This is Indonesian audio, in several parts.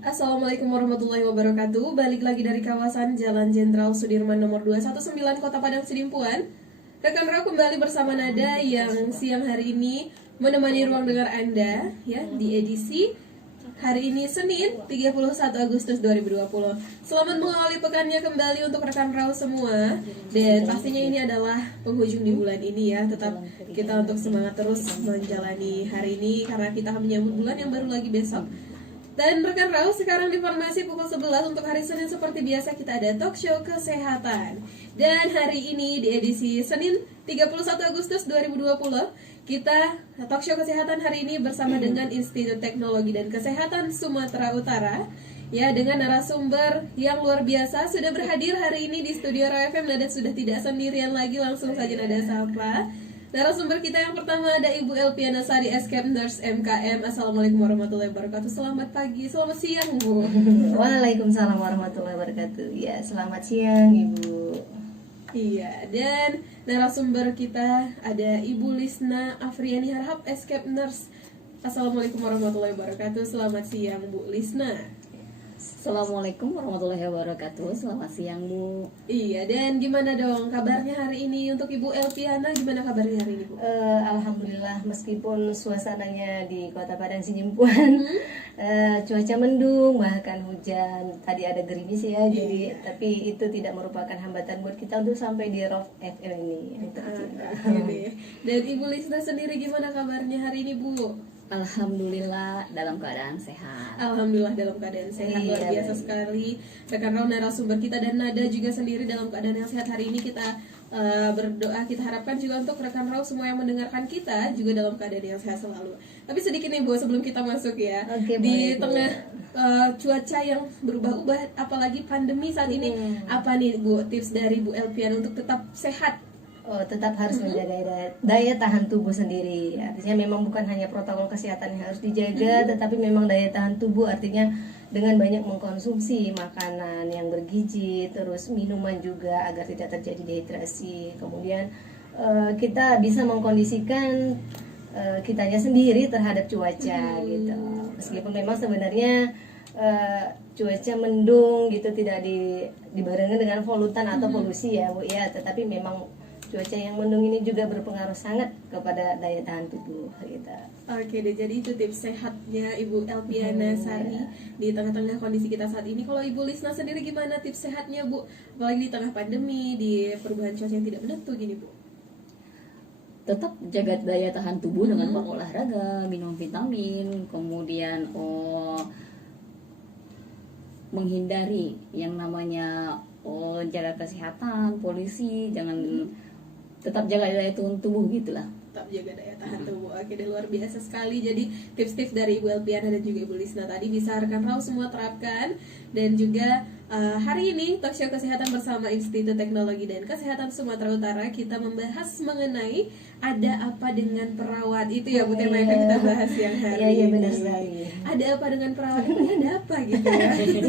Assalamualaikum warahmatullahi wabarakatuh. Balik lagi dari kawasan Jalan Jenderal Sudirman nomor 219 Kota Padang Sidimpuan. Rekan Rau kembali bersama Nada yang siang hari ini menemani ruang dengar Anda ya di edisi hari ini Senin 31 Agustus 2020. Selamat mengawali pekannya kembali untuk rekan Rau semua. Dan pastinya ini adalah penghujung di bulan ini ya. Tetap kita untuk semangat terus menjalani hari ini karena kita menyambut bulan yang baru lagi besok. Dan rekan Rau, sekarang di Farmasi pukul 11 untuk hari Senin seperti biasa kita ada talk show kesehatan. Dan hari ini di edisi Senin 31 Agustus 2020 kita talk show kesehatan hari ini bersama dengan Institut Teknologi dan Kesehatan Sumatera Utara. Ya, dengan narasumber yang luar biasa sudah berhadir hari ini di studio Raw FM. Nada sudah tidak sendirian lagi, langsung saja Nada sapa. Narasumber kita yang pertama ada Ibu Elpiana Sari, Escape Nurse MKM. Assalamualaikum warahmatullahi wabarakatuh. Selamat pagi, selamat siang Bu. Waalaikumsalam warahmatullahi wabarakatuh. Ya, selamat siang Ibu. Iya, dan narasumber kita ada Ibu Lisna Afriani Harhab, Escape Nurse. Assalamualaikum warahmatullahi wabarakatuh. Selamat siang Bu Lisna. Assalamualaikum warahmatullahi wabarakatuh. Selamat siang Bu. Iya, dan gimana dong kabarnya hari ini untuk Ibu Elpiana? Gimana kabarnya hari ini Bu? Alhamdulillah, meskipun suasananya di Kota Padang Sidimpuan cuaca mendung, bahkan hujan. Tadi ada gerimis ya, jadi tapi itu tidak merupakan hambatan buat kita untuk sampai di Raw FM ini. Dan Ibu Lisna sendiri gimana kabarnya hari ini Bu? Alhamdulillah dalam keadaan sehat. Alhamdulillah dalam keadaan sehat, luar biasa sekali. Rekan Rau narasumber kita dan Nada juga sendiri dalam keadaan yang sehat. Hari ini kita berdoa, kita harapkan juga untuk rekan Rau semua yang mendengarkan kita juga dalam keadaan yang sehat selalu. Tapi sedikit nih Bu, sebelum kita masuk ya, di tengah cuaca yang berubah-ubah, apalagi pandemi saat ini, apa nih Bu tips dari Bu Elpian untuk tetap sehat? Tetap harus menjaga daya tahan tubuh sendiri. Artinya memang bukan hanya protokol kesehatan yang harus dijaga, tetapi memang daya tahan tubuh artinya dengan banyak mengkonsumsi makanan yang bergizi, terus minuman juga agar tidak terjadi dehidrasi. Kemudian kita bisa mengkondisikan kitanya sendiri terhadap cuaca gitu. Meskipun memang sebenarnya cuaca mendung gitu tidak dibarengi dengan polutan atau polusi ya Bu ya, tetapi memang cuaca yang mendung ini juga berpengaruh sangat kepada daya tahan tubuh kita. Oke deh, jadi itu tips sehatnya Ibu Elpiana Sari di tengah-tengah kondisi kita saat ini. Kalau Ibu Lisna sendiri gimana tips sehatnya Bu? Apalagi di tengah pandemi, di perubahan cuaca yang tidak menentu gini Bu. Tetap jaga daya tahan tubuh dengan berolahraga, minum vitamin, kemudian menghindari yang namanya jaga kesehatan, polusi, jangan tetap jaga daya tahan tubuh gitulah. Tetap jaga daya tahan tubuh. Oke, deh, luar biasa sekali. Jadi tips-tips dari Ibu Elpiana dan juga Ibu Lisna tadi bisa rekan Rau semua terapkan. Dan juga hari ini talk show kesehatan bersama Institut Teknologi dan Kesehatan Sumatera Utara kita membahas mengenai ada apa dengan perawat. Itu ya Bu tema yang akan kita bahas yang hari ini. Iya benar sekali. Ada apa dengan perawat? Ini ada apa gitu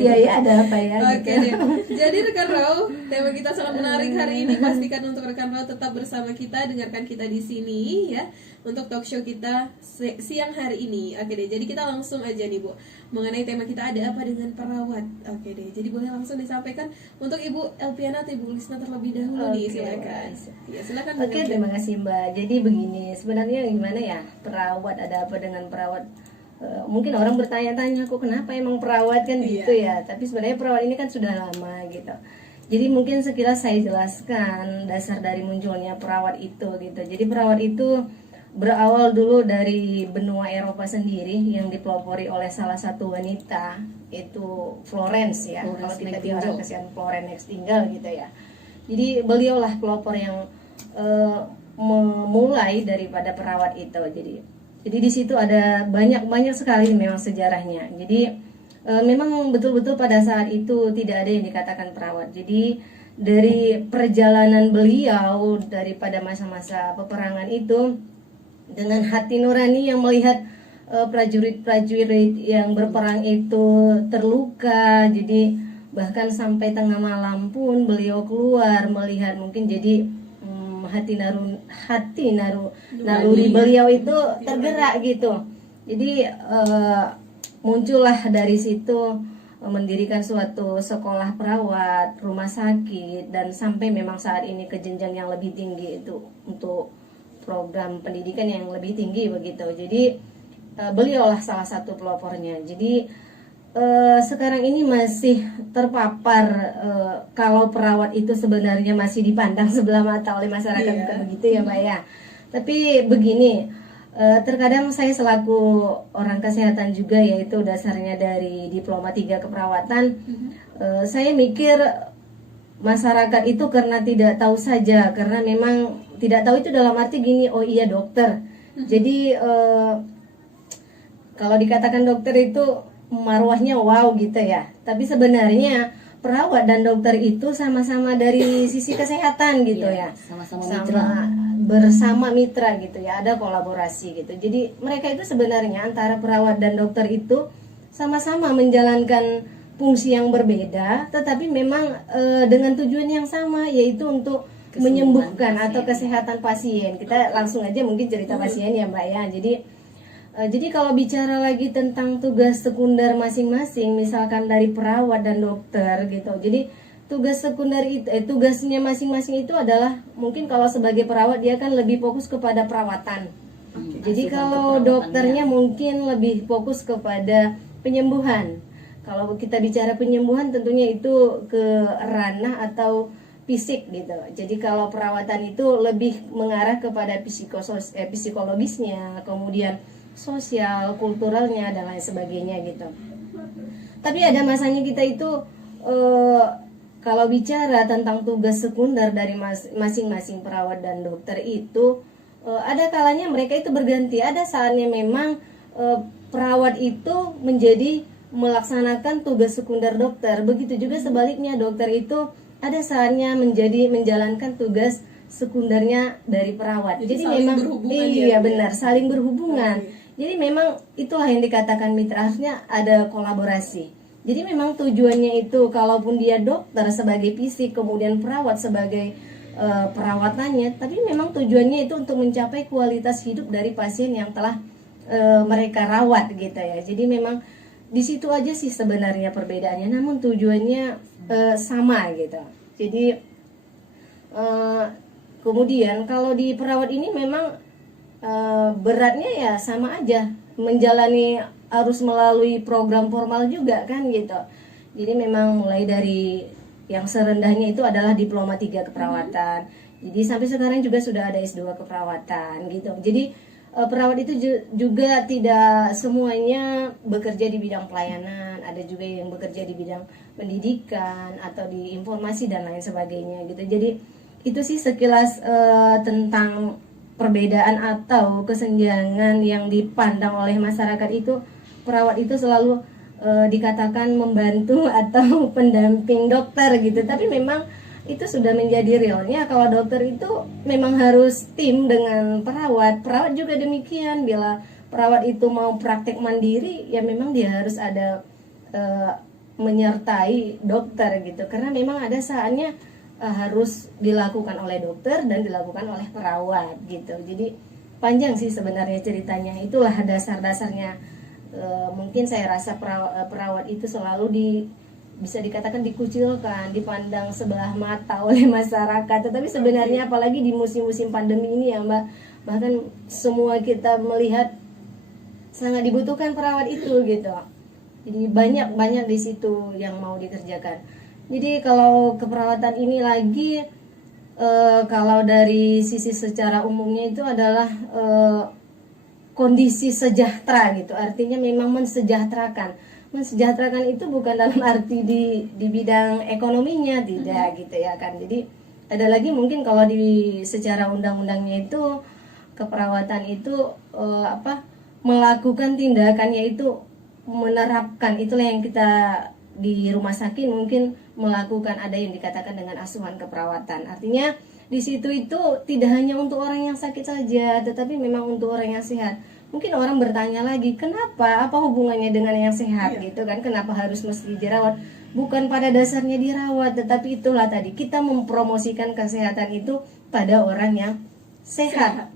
ya? Iya ada apa ya? Oke deh. Jadi rekan Rau, tema kita sangat menarik hari ini. Pastikan untuk rekan Rau tetap bersama kita, dengarkan kita di sini ya untuk talk show kita siang hari ini. Oke deh. Jadi kita langsung aja nih Bu mengenai tema kita ada apa dengan perawat. Oke deh. Jadi boleh langsung disampaikan untuk Ibu Elpiana atau Ibu Lisna terlebih dahulu nih, silakan. Ya, silakan. Oke, terima kasih Mbak. Jadi begini, sebenarnya gimana ya perawat, ada apa dengan perawat? Mungkin orang bertanya-tanya kok kenapa emang perawat kan gitu ya. Tapi sebenarnya perawat ini kan sudah lama gitu. Jadi mungkin sekilas saya jelaskan dasar dari munculnya perawat itu gitu. Jadi perawat itu berawal dulu dari benua Eropa sendiri yang dipelopori oleh salah satu wanita, itu Florence ya. Kalau kita di orang kasihan Florence Nightingale gitu ya. Jadi beliaulah pelopor yang memulai daripada perawat itu. Jadi di situ ada banyak sekali memang sejarahnya. Jadi memang betul-betul pada saat itu tidak ada yang dikatakan perawat. Jadi dari perjalanan beliau daripada masa-masa peperangan itu dengan hati nurani yang melihat prajurit-prajurit yang berperang itu terluka, jadi bahkan sampai tengah malam pun beliau keluar melihat, mungkin jadi naluri beliau itu tergerak gitu. Jadi muncullah dari situ mendirikan suatu sekolah perawat, rumah sakit, dan sampai memang saat ini ke jenjang yang lebih tinggi itu untuk program pendidikan yang lebih tinggi begitu. Jadi beliaulah salah satu pelopornya. Jadi sekarang ini masih terpapar kalau perawat itu sebenarnya masih dipandang sebelah mata oleh masyarakat, bukan begitu ya Mbak ya. Tapi begini, terkadang saya selaku orang kesehatan juga, yaitu dasarnya dari diploma 3 keperawatan, saya mikir masyarakat itu karena tidak tahu saja, karena memang tidak tahu itu dalam arti gini, oh iya dokter. Jadi kalau dikatakan dokter itu marwahnya wow gitu ya, tapi sebenarnya perawat dan dokter itu sama-sama dari sisi kesehatan gitu ya, sama-sama mitra, bersama mitra gitu ya, ada kolaborasi gitu. Jadi mereka itu sebenarnya antara perawat dan dokter itu sama-sama menjalankan fungsi yang berbeda, tetapi memang dengan tujuan yang sama, yaitu untuk menyembuhkan atau kesehatan pasien. Kita langsung aja mungkin cerita pasien ya Mbak ya. Jadi kalau bicara lagi tentang tugas sekunder masing-masing, misalkan dari perawat dan dokter gitu. Jadi tugas sekunder itu, tugasnya masing-masing itu adalah, mungkin kalau sebagai perawat dia kan lebih fokus kepada perawatan. Jadi kalau dokternya mungkin lebih fokus kepada penyembuhan. Kalau kita bicara penyembuhan tentunya itu ke ranah atau fisik gitu. Jadi kalau perawatan itu lebih mengarah kepada psikologisnya, kemudian sosial, kulturalnya, dan lain sebagainya gitu. Tapi ada masanya kita itu kalau bicara tentang tugas sekunder dari masing-masing perawat dan dokter itu ada kalanya mereka itu berganti. Ada saatnya memang perawat itu menjadi melaksanakan tugas sekunder dokter. Begitu juga sebaliknya, dokter itu ada saatnya menjalankan tugas sekundernya dari perawat. Jadi memang iya benar, saling berhubungan. Jadi memang itulah yang dikatakan mitra, harusnya ada kolaborasi. Jadi memang tujuannya itu, kalaupun dia dokter sebagai fisik, kemudian perawat sebagai perawatannya, tapi memang tujuannya itu untuk mencapai kualitas hidup dari pasien yang telah mereka rawat gitu ya. Jadi memang di situ aja sih sebenarnya perbedaannya, namun tujuannya sama gitu. Jadi kemudian kalau di perawat ini memang beratnya ya sama aja, menjalani harus melalui program formal juga kan gitu. Jadi memang mulai dari yang serendahnya itu adalah diploma 3 keperawatan. Jadi sampai sekarang juga sudah ada S2 keperawatan gitu. Jadi perawat itu juga tidak semuanya bekerja di bidang pelayanan, ada juga yang bekerja di bidang pendidikan atau di informasi dan lain sebagainya gitu. Jadi itu sih sekilas tentang perbedaan atau kesenjangan yang dipandang oleh masyarakat itu. Perawat itu selalu dikatakan membantu atau pendamping dokter gitu, tapi memang itu sudah menjadi realnya. Kalau dokter itu memang harus tim dengan perawat, perawat juga demikian. Bila perawat itu mau praktek mandiri, ya memang dia harus ada menyertai dokter gitu, karena memang ada saatnya harus dilakukan oleh dokter dan dilakukan oleh perawat gitu. Jadi panjang sih sebenarnya ceritanya. Itulah dasar-dasarnya. Mungkin saya rasa perawat itu selalu bisa dikatakan dikucilkan, dipandang sebelah mata oleh masyarakat. Tetapi sebenarnya apalagi di musim-musim pandemi ini ya Mbak, bahkan semua kita melihat sangat dibutuhkan perawat itu gitu. Jadi banyak di situ yang mau dikerjakan. Jadi kalau keperawatan ini lagi kalau dari sisi secara umumnya itu adalah kondisi sejahtera gitu. Artinya memang mensejahterakan. Mensejahterakan itu bukan dalam arti di bidang ekonominya, tidak gitu ya kan. Jadi ada lagi mungkin kalau di secara undang-undangnya itu keperawatan itu melakukan tindakan, yaitu menerapkan, itulah yang kita di rumah sakit mungkin melakukan, ada yang dikatakan dengan asuhan keperawatan. Artinya di situ itu tidak hanya untuk orang yang sakit saja, tetapi memang untuk orang yang sehat. Mungkin orang bertanya lagi, kenapa? Apa hubungannya dengan yang sehat gitu kan? Kenapa harus mesti dirawat? Bukan pada dasarnya dirawat, tetapi itulah tadi, kita mempromosikan kesehatan itu pada orang yang sehat.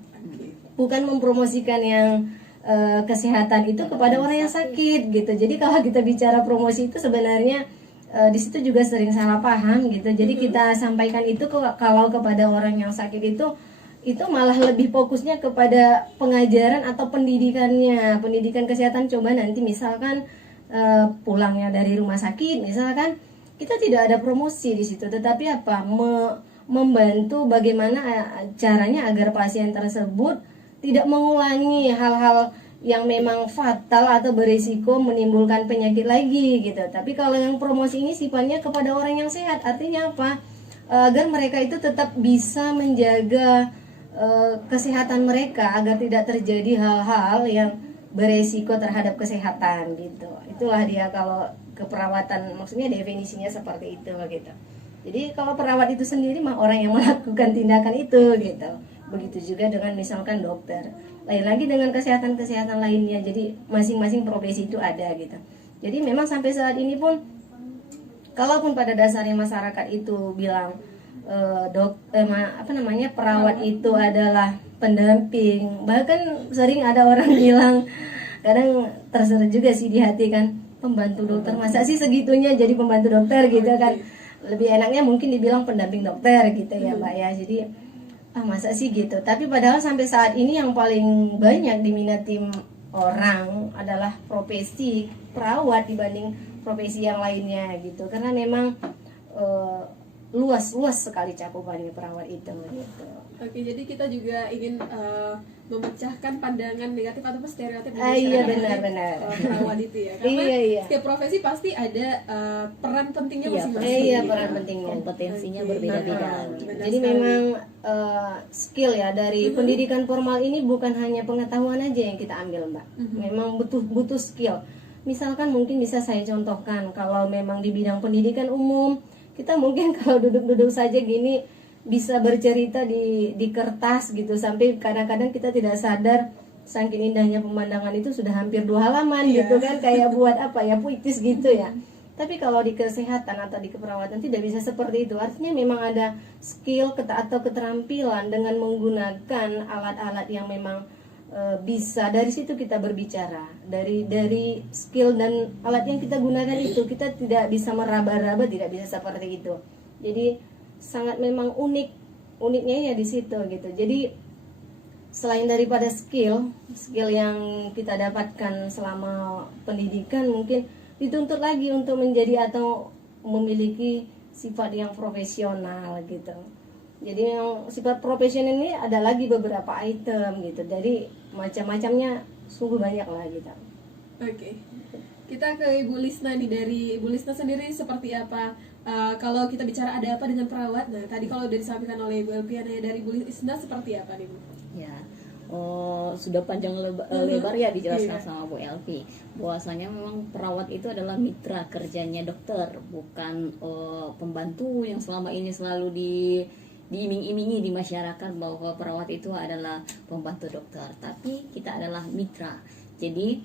Bukan mempromosikan yang kesehatan itu kepada orang yang sakit gitu. Jadi kalau kita bicara promosi itu sebenarnya di situ juga sering salah paham gitu. Jadi kita sampaikan itu kalau kepada orang yang sakit itu malah lebih fokusnya kepada pengajaran atau pendidikannya, pendidikan kesehatan. Coba nanti misalkan pulangnya dari rumah sakit misalkan, kita tidak ada promosi di situ, tetapi apa, membantu bagaimana caranya agar pasien tersebut tidak mengulangi hal-hal yang memang fatal atau berisiko menimbulkan penyakit lagi gitu. Tapi kalau yang promosi ini sifatnya kepada orang yang sehat, artinya apa? Agar mereka itu tetap bisa menjaga kesehatan mereka agar tidak terjadi hal-hal yang beresiko terhadap kesehatan gitu. Itulah dia kalau keperawatan, maksudnya definisinya seperti itu gitu. Jadi kalau perawat itu sendiri mah orang yang melakukan tindakan itu gitu. Begitu juga dengan misalkan dokter. Lain lagi dengan kesehatan-kesehatan lainnya. Jadi masing-masing profesi itu ada gitu. Jadi memang sampai saat ini pun, kalaupun pada dasarnya masyarakat itu bilang perawat itu adalah pendamping, bahkan sering ada orang bilang, kadang terserah juga sih di hati kan, pembantu dokter, masa sih segitunya jadi pembantu dokter gitu kan. Lebih enaknya mungkin dibilang pendamping dokter gitu ya Mbak ya. Jadi masa sih gitu. Tapi padahal sampai saat ini yang paling banyak diminati orang adalah profesi perawat dibanding profesi yang lainnya gitu. Karena memang luas sekali cakupannya perawat itu gitu. Oke, jadi kita juga ingin memecahkan pandangan negatif atau stereotip di Iya masyarakat benar. perawat itu ya. Karena Iya. setiap profesi pasti ada peran pentingnya Iya, masing-masing. Iya, peran pentingnya. Kompetensinya Oke. berbeda-beda. Benar Jadi sekali. memang skill ya dari pendidikan formal ini bukan hanya pengetahuan aja yang kita ambil Mbak. Memang butuh skill. Misalkan mungkin bisa saya contohkan, kalau memang di bidang pendidikan umum, kita mungkin kalau duduk-duduk saja gini bisa bercerita di kertas gitu, sampai kadang-kadang kita tidak sadar saking indahnya pemandangan itu sudah hampir 2 halaman gitu kan, kayak buat apa ya, puitis gitu ya. Tapi kalau di kesehatan atau di keperawatan tidak bisa seperti itu. Artinya memang ada skill atau keterampilan dengan menggunakan alat-alat yang memang bisa, dari situ kita berbicara. Dari skill dan alat yang kita gunakan itu, kita tidak bisa meraba-raba, tidak bisa seperti itu. Jadi sangat memang uniknya ya di situ gitu. Jadi selain daripada skill yang kita dapatkan selama pendidikan, mungkin dituntut lagi untuk menjadi atau memiliki sifat yang profesional gitu. Jadi yang sifat profesional ini ada lagi beberapa item gitu. Dari macam-macamnya sungguh banyak lah gitu. Oke. Kita ke Ibu Lisna nih, dari Ibu Lisna sendiri seperti apa? Kalau kita bicara ada apa dengan perawat, nah tadi kalau udah disampaikan oleh Ibu Elviana, dari Ibu Lisna seperti apa nih Bu? Ya, sudah panjang lebar ya dijelaskan Iya. sama Bu Elvi. Bahwasanya memang perawat itu adalah mitra kerjanya dokter, bukan pembantu yang selama ini selalu diiming-imingi di masyarakat bahwa perawat itu adalah pembantu dokter. Tapi kita adalah mitra. Jadi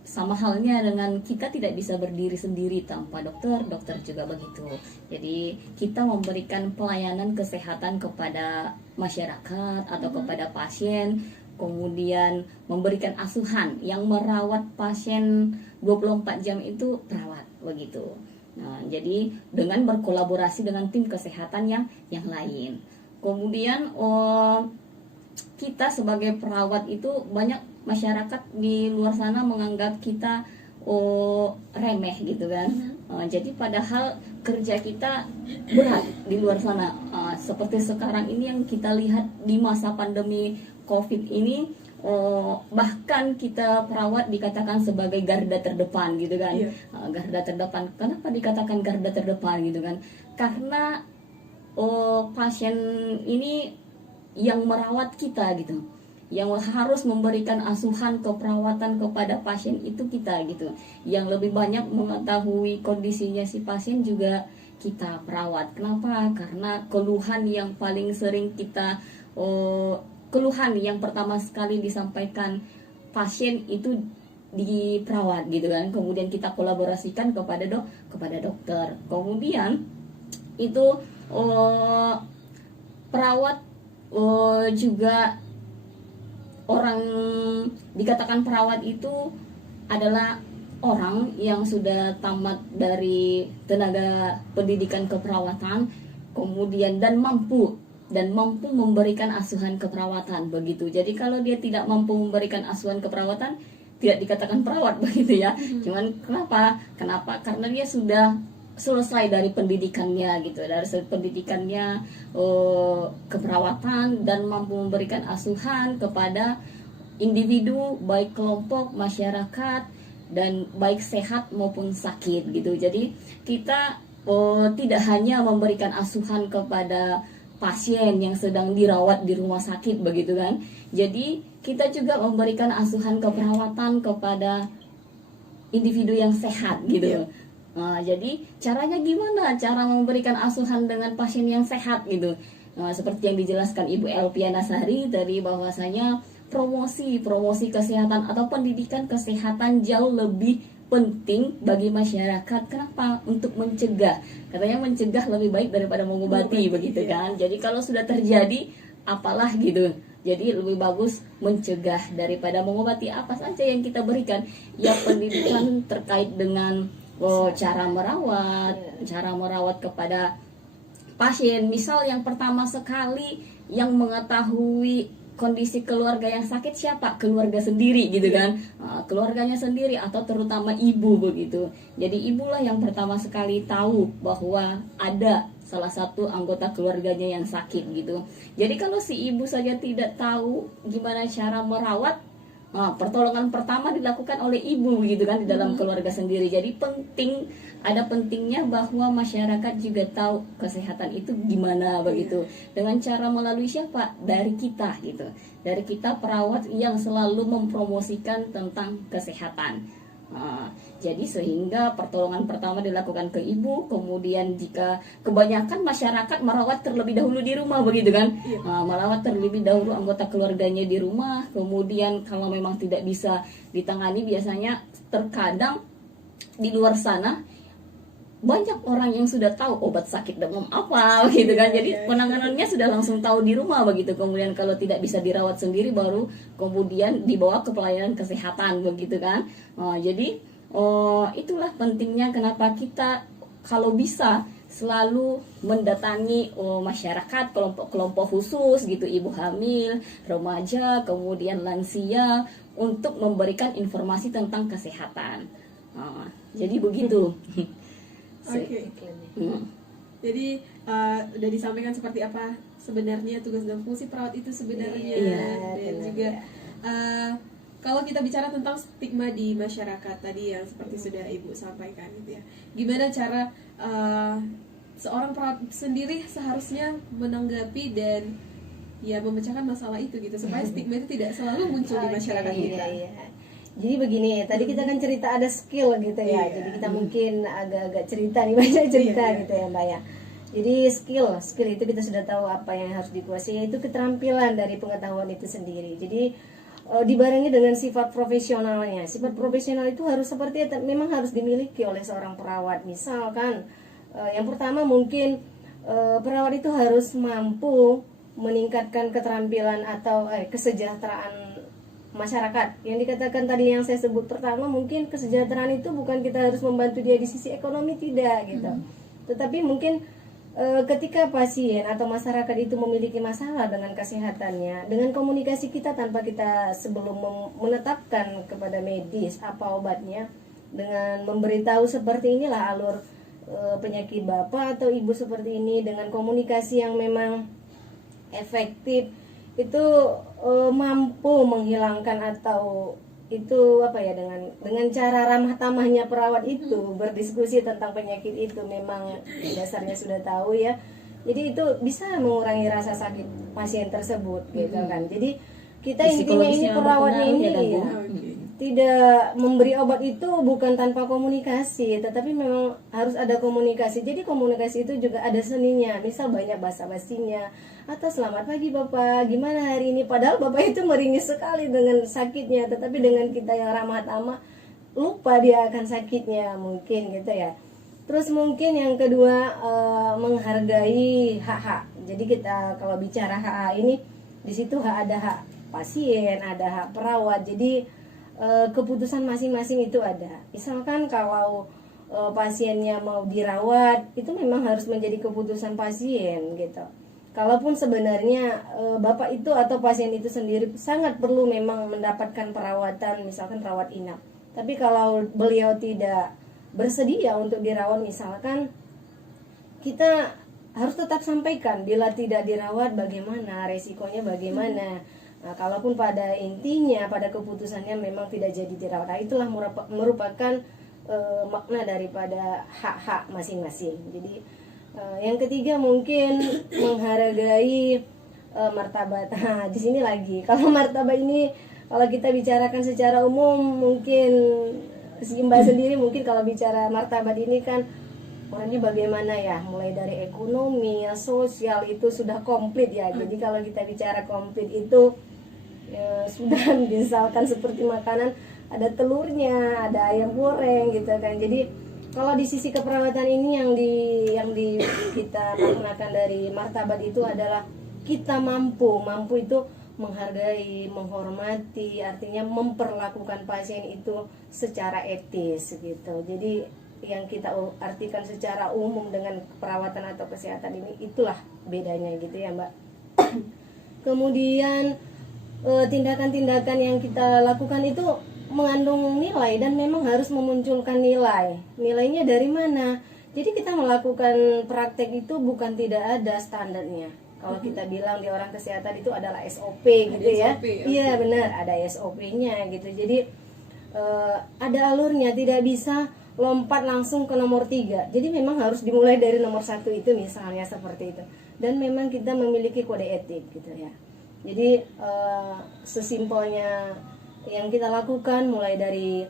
sama halnya dengan kita tidak bisa berdiri sendiri tanpa dokter juga begitu. Jadi kita memberikan pelayanan kesehatan kepada masyarakat atau kepada pasien, kemudian memberikan asuhan. Yang merawat pasien 24 jam itu perawat begitu. Nah, jadi dengan berkolaborasi dengan tim kesehatan yang lain. Kemudian kita sebagai perawat itu banyak masyarakat di luar sana menganggap kita remeh gitu kan. Jadi padahal kerja kita berat di luar sana. Seperti sekarang ini yang kita lihat di masa pandemi COVID ini, bahkan kita perawat dikatakan sebagai garda terdepan gitu kan. Iya. Garda terdepan. Kenapa dikatakan garda terdepan gitu kan? Karena pasien ini yang merawat kita gitu, yang harus memberikan asuhan keperawatan kepada pasien itu kita gitu. Yang lebih banyak mengetahui kondisinya si pasien juga kita perawat. Kenapa? Karena keluhan yang paling sering kita keluhan yang pertama sekali disampaikan pasien itu di perawat gitu kan. Kemudian kita kolaborasikan kepada dokter. Kemudian itu perawat juga orang dikatakan perawat itu adalah orang yang sudah tamat dari tenaga pendidikan keperawatan, kemudian dan mampu memberikan asuhan keperawatan begitu. Jadi kalau dia tidak mampu memberikan asuhan keperawatan, tidak dikatakan perawat begitu ya. Cuman kenapa? Karena dia sudah selesai dari pendidikannya gitu, dari pendidikannya keperawatan dan mampu memberikan asuhan kepada individu, baik kelompok masyarakat dan baik sehat maupun sakit gitu. Jadi kita tidak hanya memberikan asuhan kepada pasien yang sedang dirawat di rumah sakit begitu kan. Jadi kita juga memberikan asuhan keperawatan kepada individu yang sehat gitu. Nah, jadi caranya gimana? Cara memberikan asuhan dengan pasien yang sehat gitu. Nah, seperti yang dijelaskan Ibu Elpiana Sari tadi, bahwasanya promosi kesehatan atau pendidikan kesehatan jauh lebih penting bagi masyarakat. Kenapa? Untuk mencegah. Katanya mencegah lebih baik daripada mengobati begitu kan. Jadi kalau sudah terjadi apalah gitu. Jadi lebih bagus mencegah daripada mengobati. Apa saja yang kita berikan? Ya pendidikan terkait dengan cara merawat kepada pasien. Misal yang pertama sekali yang mengetahui kondisi keluarga yang sakit siapa? Keluarga sendiri gitu kan. Keluarganya sendiri atau terutama ibu begitu. Jadi ibulah yang pertama sekali tahu bahwa ada salah satu anggota keluarganya yang sakit gitu. Jadi kalau si ibu saja tidak tahu gimana cara merawat, pertolongan pertama dilakukan oleh ibu gitu kan, di dalam keluarga sendiri. Jadi pentingnya bahwa masyarakat juga tahu kesehatan itu gimana begitu. Dengan cara melalui siapa? Dari kita gitu. Dari kita perawat yang selalu mempromosikan tentang kesehatan. Jadi sehingga pertolongan pertama dilakukan ke ibu, kemudian jika kebanyakan masyarakat merawat terlebih dahulu di rumah begitu kan, merawat terlebih dahulu anggota keluarganya di rumah, kemudian kalau memang tidak bisa ditangani, biasanya terkadang di luar sana banyak orang yang sudah tahu obat sakit demam apa gitu kan. Jadi penanganannya sudah langsung tahu di rumah begitu. Kemudian kalau tidak bisa dirawat sendiri, baru kemudian dibawa ke pelayanan kesehatan begitu kan. Jadi itulah pentingnya kenapa kita kalau bisa selalu mendatangi masyarakat, kelompok-kelompok khusus gitu, ibu hamil, remaja, kemudian lansia, untuk memberikan informasi tentang kesehatan. Jadi begitu. Oke. Jadi udah disampaikan seperti apa sebenarnya tugas dan fungsi perawat itu sebenarnya, dan juga kalau kita bicara tentang stigma di masyarakat tadi yang seperti sudah Ibu sampaikan gitu ya, gimana cara seorang perawat sendiri seharusnya menanggapi dan ya memecahkan masalah itu gitu, supaya stigma itu tidak selalu muncul di masyarakat kita. Jadi begini, tadi kita kan cerita ada skill gitu ya. Jadi kita mungkin agak-agak cerita nih, banyak cerita gitu ya Mbak ya. Jadi skill itu kita sudah tahu apa yang harus dikuasai, yaitu keterampilan dari pengetahuan itu sendiri. Jadi dibarengi dengan sifat profesionalnya. Sifat profesional itu harus seperti itu, memang harus dimiliki oleh seorang perawat. Misalkan yang pertama mungkin perawat itu harus mampu meningkatkan keterampilan atau kesejahteraan masyarakat. Yang dikatakan tadi yang saya sebut pertama, mungkin kesejahteraan itu bukan kita harus membantu dia di sisi ekonomi, tidak gitu. Tetapi mungkin ketika pasien atau masyarakat itu memiliki masalah dengan kesehatannya, dengan komunikasi kita tanpa kita sebelum menetapkan kepada medis apa obatnya, dengan memberitahu seperti inilah alur penyakit bapak atau ibu seperti ini, dengan komunikasi yang memang efektif, itu mampu menghilangkan atau itu apa ya, dengan cara ramah tamahnya perawat itu berdiskusi tentang penyakit itu, memang dasarnya sudah tahu ya. Jadi itu bisa mengurangi rasa sakit pasien tersebut gitu kan. Jadi kita intinya ini perawatnya ini ya, tidak memberi obat itu bukan tanpa komunikasi, tetapi memang harus ada komunikasi. Jadi komunikasi itu juga ada seninya. Misal banyak basa-basinya, atau selamat pagi Bapak, gimana hari ini? Padahal Bapak itu meringis sekali dengan sakitnya, tetapi dengan kita yang ramah tamah, lupa dia akan sakitnya mungkin gitu ya. Terus mungkin yang kedua, menghargai hak-hak. Jadi kita kalau bicara hak ini, di situ ada hak pasien, ada hak perawat. Jadi keputusan masing-masing itu ada. Misalkan kalau pasiennya mau dirawat, itu memang harus menjadi keputusan pasien gitu. Kalaupun sebenarnya bapak itu atau pasien itu sendiri sangat perlu memang mendapatkan perawatan, misalkan rawat inap. Tapi kalau beliau tidak bersedia untuk dirawat misalkan, kita harus tetap sampaikan bila tidak dirawat bagaimana, resikonya bagaimana. Nah, kalaupun pada intinya, pada keputusannya memang tidak jadi dirawat, nah, itulah merupakan makna daripada hak-hak masing-masing. Jadi yang ketiga mungkin menghargai martabat. Nah, di sini lagi, kalau martabat ini kalau kita bicarakan secara umum, mungkin si Mbak sendiri mungkin kalau bicara martabat ini kan orangnya bagaimana ya, mulai dari ekonomi, sosial itu sudah komplit ya. Jadi kalau kita bicara komplit itu sudah misalkan seperti makanan ada telurnya, ada ayam goreng gitu kan. Jadi kalau di sisi keperawatan ini yang di kita maknakan dari martabat itu adalah kita mampu itu menghargai, menghormati, artinya memperlakukan pasien itu secara etis gitu. Jadi yang kita artikan secara umum dengan perawatan atau kesehatan ini, itulah bedanya gitu ya Mbak. Kemudian tindakan-tindakan yang kita lakukan itu mengandung nilai dan memang harus memunculkan nilai. Nilainya dari mana? Jadi kita melakukan praktek itu bukan tidak ada standarnya. Kalau kita bilang di orang kesehatan itu adalah SOP gitu ya. Iya benar, ada SOP-nya gitu. Jadi ada alurnya, tidak bisa lompat langsung ke nomor 3. Jadi memang harus dimulai dari nomor 1 itu misalnya seperti itu. Dan memang kita memiliki kode etik gitu ya. Jadi sesimpelnya yang kita lakukan mulai dari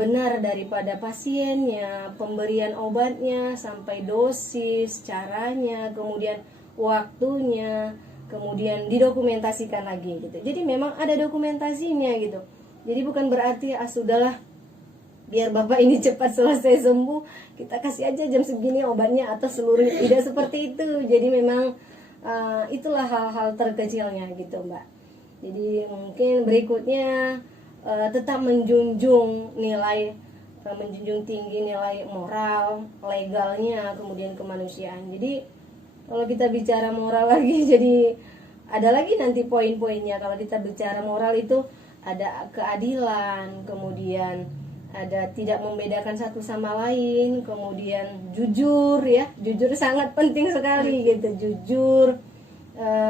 benar daripada pasiennya, pemberian obatnya, sampai dosis, caranya, kemudian waktunya, kemudian didokumentasikan lagi gitu. Jadi memang ada dokumentasinya gitu. Jadi bukan berarti sudahlah biar bapak ini cepat selesai sembuh, kita kasih aja jam segini obatnya atau seluruhnya. Tidak seperti itu. Jadi memang itulah hal-hal terkecilnya gitu Mbak. Jadi mungkin berikutnya tetap menjunjung nilai, menjunjung tinggi nilai moral, legalnya, kemudian kemanusiaan. Jadi kalau kita bicara moral lagi, jadi ada lagi nanti poin-poinnya. Kalau kita bicara moral itu ada keadilan, kemudian ada tidak membedakan satu sama lain, kemudian jujur ya, jujur sangat penting sekali gitu, jujur.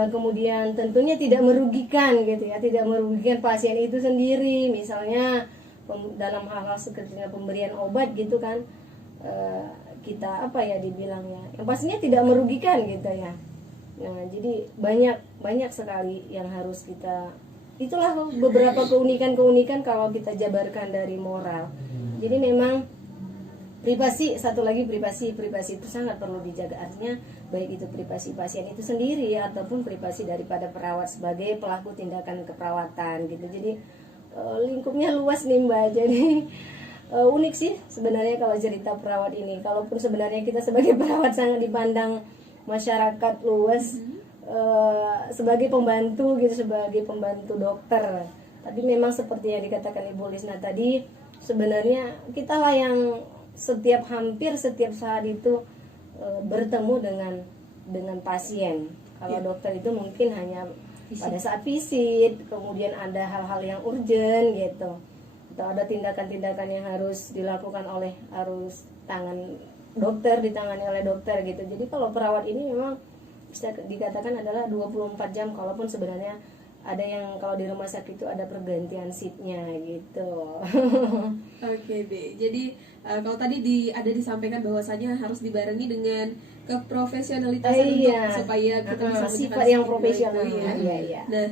Kemudian tentunya tidak merugikan gitu ya, tidak merugikan pasien itu sendiri, misalnya dalam hal-hal seperti pemberian obat gitu kan, kita apa ya dibilangnya, yang pastinya tidak merugikan gitu ya. Nah jadi banyak sekali yang harus kita, itulah beberapa keunikan kalau kita jabarkan dari moral. Jadi memang privasi, satu lagi privasi itu sangat perlu dijaga, artinya baik itu privasi pasien itu sendiri ataupun privasi daripada perawat sebagai pelaku tindakan keperawatan gitu. Jadi lingkupnya luas nih Mbak. Jadi unik sih sebenarnya kalau cerita perawat ini. Kalaupun sebenarnya kita sebagai perawat sangat dipandang masyarakat luas sebagai pembantu gitu, sebagai pembantu dokter. Tapi memang seperti yang dikatakan Ibu Lisna tadi, sebenarnya kita lah yang hampir setiap saat itu bertemu dengan pasien. Kalau dokter itu mungkin hanya pada saat visit, kemudian ada hal-hal yang urgent gitu, atau ada tindakan-tindakan yang harus dilakukan oleh ditangani oleh dokter gitu. Jadi kalau perawat ini memang bisa dikatakan adalah 24 jam, kalaupun sebenarnya ada yang kalau di rumah sakit itu ada pergantian shiftnya gitu. Oke deh. Jadi kalau tadi ada disampaikan bahwasanya harus dibarengi dengan keprofesionalitasan supaya kita bisa sifat yang profesional. Iya. Nah,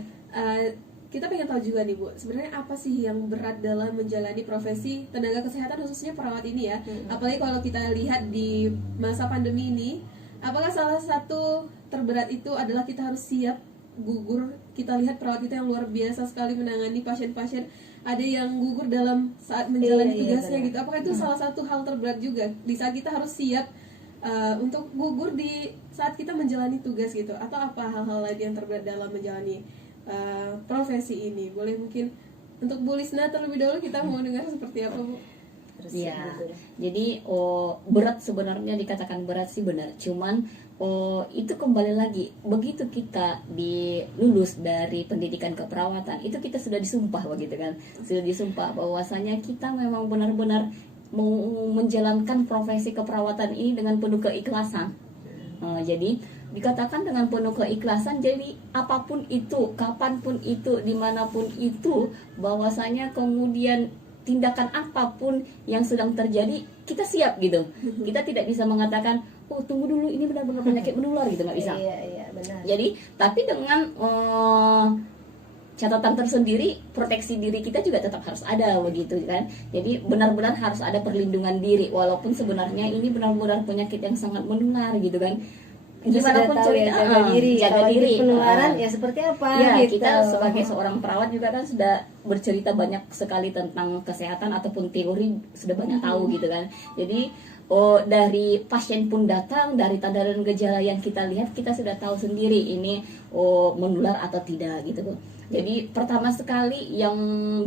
kita pengen tahu juga nih Bu, sebenarnya apa sih yang berat dalam menjalani profesi tenaga kesehatan khususnya perawat ini ya? Apalagi kalau kita lihat di masa pandemi ini, apakah salah satu terberat itu adalah kita harus siap gugur. Kita lihat perawat kita yang luar biasa sekali menangani pasien-pasien, ada yang gugur dalam saat menjalani tugasnya gitu. Apakah itu salah satu hal terberat juga di saat kita harus siap untuk gugur di saat kita menjalani tugas gitu, atau apa hal-hal lain yang terberat dalam menjalani profesi ini. Boleh mungkin untuk Bu Lisna terlebih dahulu, kita mau dengar seperti apa, Bu? Ya, jadi berat sebenarnya, dikatakan berat sih benar. Cuman itu kembali lagi, begitu kita lulus dari pendidikan keperawatan, itu kita sudah disumpah begitu kan, sudah disumpah bahwasanya kita memang benar-benar mau menjalankan profesi keperawatan ini dengan penuh keikhlasan. Jadi dikatakan dengan penuh keikhlasan, jadi apapun itu, kapanpun itu, dimanapun itu, bahwasanya kemudian tindakan apapun yang sedang terjadi, kita siap gitu. Kita tidak bisa mengatakan, oh tunggu dulu, ini benar-benar penyakit menular gitu, nggak bisa. Iya, benar. Jadi tapi dengan catatan tersendiri, proteksi diri kita juga tetap harus ada begitu kan. Jadi benar-benar harus ada perlindungan diri, walaupun sebenarnya ini benar-benar penyakit yang sangat menular gitu kan. Kita sudah tahu ya, jaga diri. Penularan ya seperti apa ya, gitu. Kita sebagai seorang perawat juga kan sudah bercerita banyak sekali tentang kesehatan ataupun teori, sudah banyak tahu gitu kan. Jadi dari pasien pun datang, dari tanda dan gejala yang kita lihat, kita sudah tahu sendiri ini menular atau tidak gitu. Jadi pertama sekali yang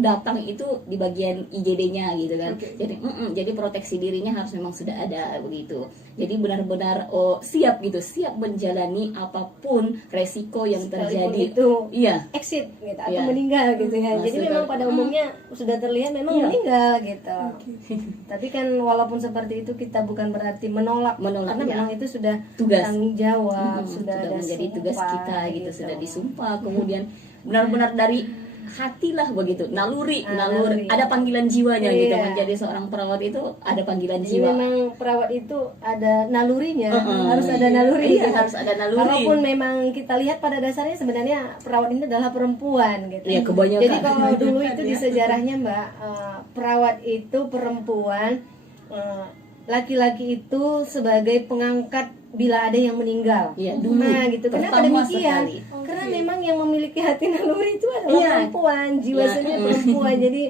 datang itu di bagian IGD-nya gitu kan. Okay. Jadi proteksi dirinya harus memang sudah ada begitu. Jadi benar-benar siap gitu, siap menjalani apapun resiko yang terjadi. Itu iya, exit gitu atau meninggal gitu ya. Jadi memang pada umumnya sudah terlihat memang meninggal gitu. Tapi kan walaupun seperti itu, kita bukan berarti menolak karena memang itu sudah tugas, tanggung jawab, sudah menjadi tugas kita gitu, sudah disumpah, kemudian benar-benar dari hati lah begitu, naluri, ada panggilan jiwanya gitu. Menjadi seorang perawat itu ada panggilan Jadi jiwa. memang perawat itu ada nalurinya, harus ada naluri. Harus ada naluri. Walaupun memang kita lihat pada dasarnya sebenarnya perawat ini adalah perempuan gitu. Iya, kebanyakan. Jadi kalau dulu itu di sejarahnya Mbak, perawat itu perempuan, laki-laki itu sebagai pengangkat bila ada yang meninggal. Iya, dulu. Nah, gitu. Kenapa demikian? Sekali. Karena memang yang memiliki hati naluri itu adalah perempuan, jiwa seni perempuan. Jadi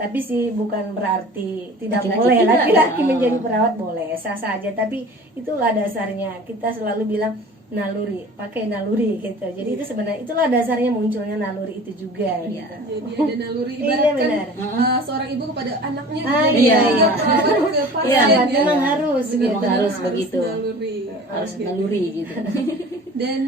tapi sih bukan berarti tidak Laki-laki boleh tidak, laki-laki menjadi perawat, boleh sah saja. Tapi itulah dasarnya. Kita selalu bilang naluri, pakai naluri gitu. Jadi itu sebenarnya itulah dasarnya munculnya naluri itu juga gitu. Jadi ada naluri, Iya, ibaratkan benar. seorang ibu kepada anaknya Iya. perawat ke pasien Iya, ya. memang harus gitu. Memang harus begitu. Naluri. Harus Oke. naluri gitu. Dan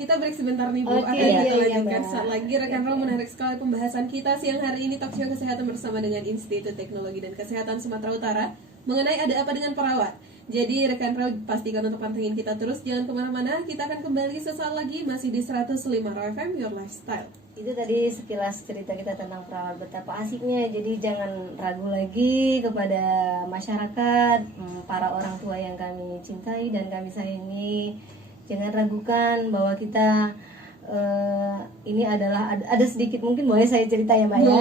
kita break sebentar nih Bu, Oke, akan kita iya, lanjutkan Mbak. saat lagi. Rekan Raw, menarik sekali pembahasan kita siang hari ini, talk show kesehatan bersama dengan Institut Teknologi dan Kesehatan Sumatera Utara mengenai ada apa dengan perawat. Jadi rekan Raw, pastikan untuk pantengin kita terus, jangan kemana-mana. Kita akan kembali sesaat lagi, masih di 105 Raw FM, Your Lifestyle. Itu tadi sekilas cerita kita tentang perawat, betapa asiknya. Jadi jangan ragu lagi kepada masyarakat, para orang tua yang kami cintai dan kami sayangi. Jangan ragukan bahwa kita ini adalah ada sedikit, mungkin boleh saya cerita ya Mbak ya.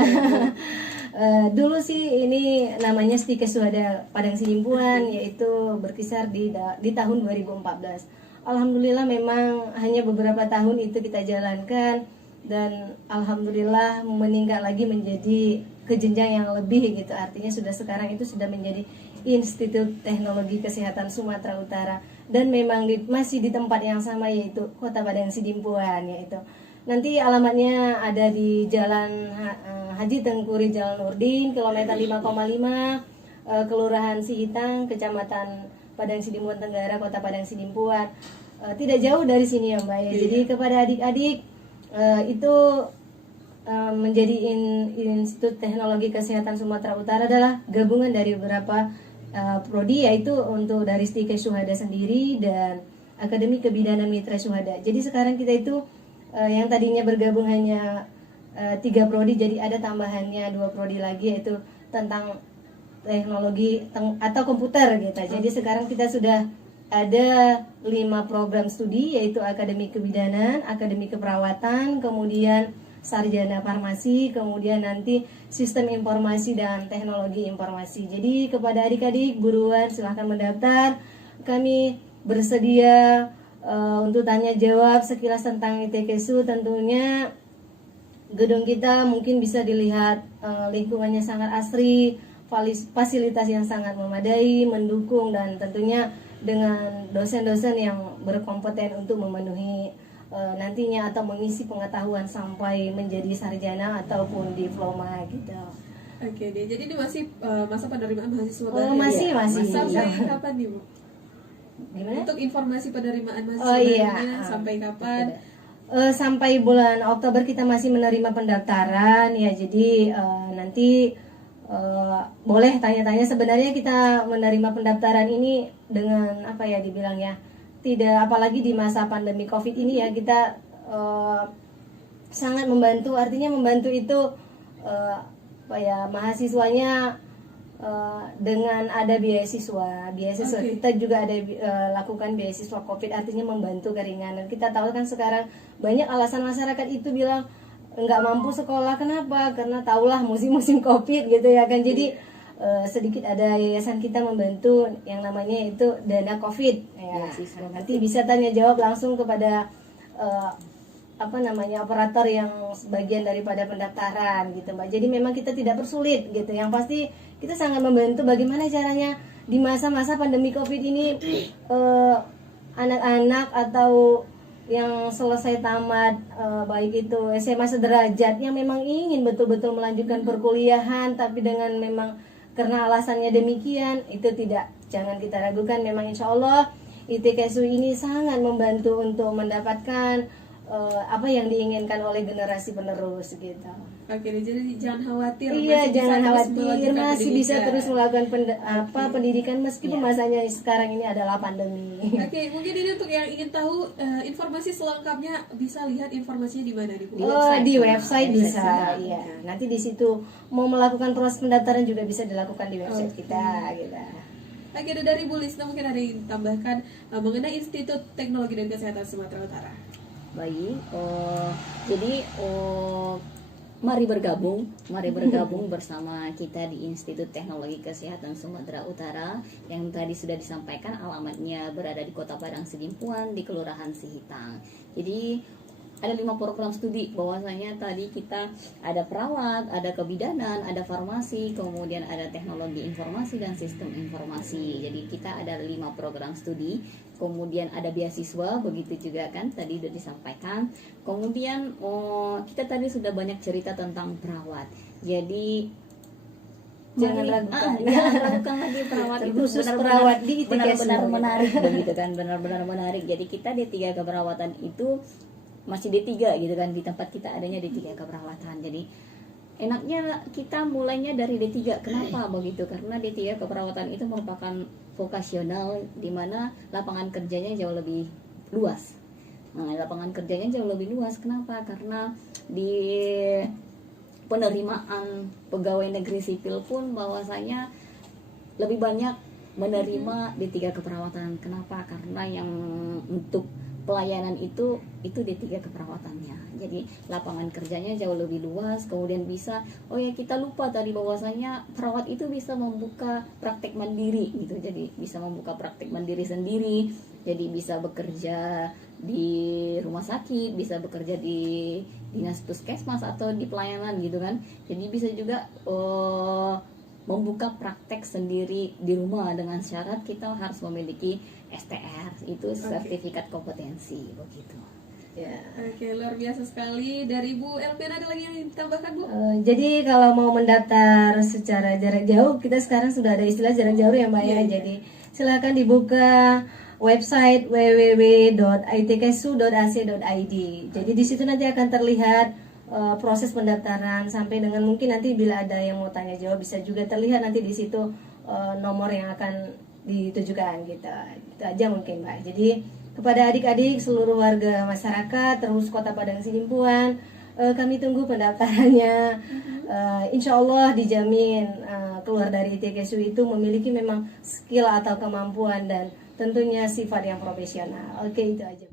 Dulu sih ini namanya Stike Suhada Padang Sidimpuan, yaitu berkisar di tahun 2014. Alhamdulillah memang hanya beberapa tahun itu kita jalankan, dan alhamdulillah meningkat lagi menjadi ke jenjang yang lebih gitu. Artinya sekarang itu sudah menjadi Institut Teknologi Kesehatan Sumatera Utara, dan memang masih di tempat yang sama, yaitu Kota Padang Sidimpuan. Yaitu nanti alamatnya ada di Jalan Haji Tengkuri Jalan Nurdin, kilometer 5,5, Kelurahan Sihitang, Kecamatan Padang Sidimpuan Tenggara, Kota Padang Sidimpuan. Tidak jauh dari sini ya Mbak ya. Jadi kepada adik-adik, itu menjadi Institut Teknologi Kesehatan Sumatera Utara adalah gabungan dari beberapa prodi, yaitu untuk dari Stike Suhada sendiri dan Akademi Kebidanan Mitra Suhada. Jadi sekarang kita itu yang tadinya bergabung hanya 3 prodi, jadi ada tambahannya 2 prodi lagi, yaitu tentang teknologi atau komputer gitu. Jadi sekarang kita sudah ada 5 program studi, yaitu Akademi Kebidanan, Akademi Keperawatan, kemudian Sarjana Farmasi, kemudian nanti Sistem Informasi dan Teknologi Informasi. Jadi kepada adik-adik buruan silahkan mendaftar. Kami bersedia untuk tanya jawab sekilas tentang ITKSU. Tentunya gedung kita mungkin bisa dilihat lingkungannya sangat asri, fasilitas yang sangat memadai, mendukung, dan tentunya dengan dosen-dosen yang berkompeten untuk memenuhi nantinya atau mengisi pengetahuan sampai menjadi sarjana ataupun diploma gitu. Oke deh, jadi ini masih masa penerimaan mahasiswa Oh, baru masih. sampai kapan nih Bu? Gimana? Untuk informasi penerimaan mahasiswa Oh, iya. barunya sampai kapan? Sampai bulan Oktober kita masih menerima pendaftaran ya, jadi nanti boleh tanya-tanya. Sebenarnya kita menerima pendaftaran ini dengan apa ya dibilang ya, tidak, apalagi di masa pandemi COVID ini ya, kita sangat membantu. Artinya membantu itu apa ya, mahasiswanya dengan ada beasiswa Oke. kita juga ada lakukan beasiswa COVID, artinya membantu keringanan. Kita tahu kan sekarang banyak alasan masyarakat itu bilang nggak mampu sekolah. Kenapa? Karena tahulah musim-musim COVID gitu ya kan. Jadi sedikit ada yayasan kita membantu yang namanya itu dana COVID ya. Nanti bisa tanya jawab langsung kepada apa namanya operator yang sebagian daripada pendaftaran gitu Mbak. Jadi memang kita tidak persulit gitu. Yang pasti kita sangat membantu bagaimana caranya di masa-masa pandemi COVID ini anak-anak atau yang selesai tamat baik itu SMA sederajat yang memang ingin betul-betul melanjutkan perkuliahan, tapi dengan memang karena alasannya demikian, itu jangan kita ragukan. Memang insya Allah ITKSU ini sangat membantu untuk mendapatkan apa yang diinginkan oleh generasi penerus gitu. Oke deh, jadi jangan khawatir. Iya, masih jangan bisa terus khawatir, melanjutkan masih bisa pendidikan. terus melakukan pendidikan meskipun Iya. masanya sekarang ini adalah pandemi. Oke, mungkin ini untuk yang ingin tahu informasi selengkapnya, bisa lihat informasinya di mana nih Bu? Di website bisa, Website. iya. Nanti di situ mau melakukan proses pendaftaran juga bisa dilakukan di website kita gitu. Oke, dari Bu Lisna mungkin ada yang tambahkan mengenai Institut Teknologi dan Kesehatan Sumatera Utara. Baik, jadi mari bergabung bersama kita di Institut Teknologi Kesehatan Sumatera Utara yang tadi sudah disampaikan. Alamatnya berada di Kota Padang Sidimpuan di Kelurahan Sihitang. Jadi ada 5 program studi, bahwasanya tadi kita ada perawat, ada kebidanan, ada farmasi, kemudian ada teknologi informasi dan sistem informasi. Jadi kita ada 5 program studi, kemudian ada beasiswa, begitu juga kan tadi sudah disampaikan. Kemudian kita tadi sudah banyak cerita tentang perawat. Jadi Jangan ragukan lagi perawat itu Terkhusus perawat di ITKSU. benar-benar menarik begitu kan, benar-benar menarik. Jadi kita D3 keperawatan itu masih D3 gitu kan, di tempat kita adanya D3 keperawatan. Jadi enaknya kita mulainya dari D3. Kenapa begitu? Karena D3 keperawatan itu merupakan vokasional, di mana lapangan kerjanya jauh lebih luas. Nah, lapangan kerjanya jauh lebih luas. Kenapa? Karena di penerimaan pegawai negeri sipil pun bahwasanya lebih banyak menerima D3 keperawatan. Kenapa? Karena yang untuk pelayanan itu D3 keperawatannya. Jadi lapangan kerjanya jauh lebih luas. Kemudian bisa, kita lupa tadi bahwasanya perawat itu bisa membuka praktek mandiri gitu. Jadi bisa membuka praktek mandiri sendiri. Jadi bisa bekerja di rumah sakit, bisa bekerja di dinas puskesmas atau di pelayanan gitu kan. Jadi bisa juga membuka praktek sendiri di rumah dengan syarat kita harus memiliki STR, itu sertifikat kompetensi begitu. Ya. Oke, luar biasa sekali. Dari Bu Elvina ada lagi yang ditambahkan Bu? Jadi kalau mau mendaftar secara jarak jauh, kita sekarang sudah ada istilah jarak jauh ya Mbak ya. Jadi silakan dibuka website www.itksu.ac.id. Jadi di situ nanti akan terlihat proses pendaftaran sampai dengan mungkin nanti bila ada yang mau tanya jawab bisa juga terlihat nanti di situ nomor yang akan ditujukan gitu. Itu aja mungkin Mbak. Jadi kepada adik-adik seluruh warga masyarakat terus Kota Padang Sidimpuan, kami tunggu pendaftarannya. Insya Allah dijamin keluar dari ITKSU itu memiliki memang skill atau kemampuan dan tentunya sifat yang profesional. Oke, itu aja.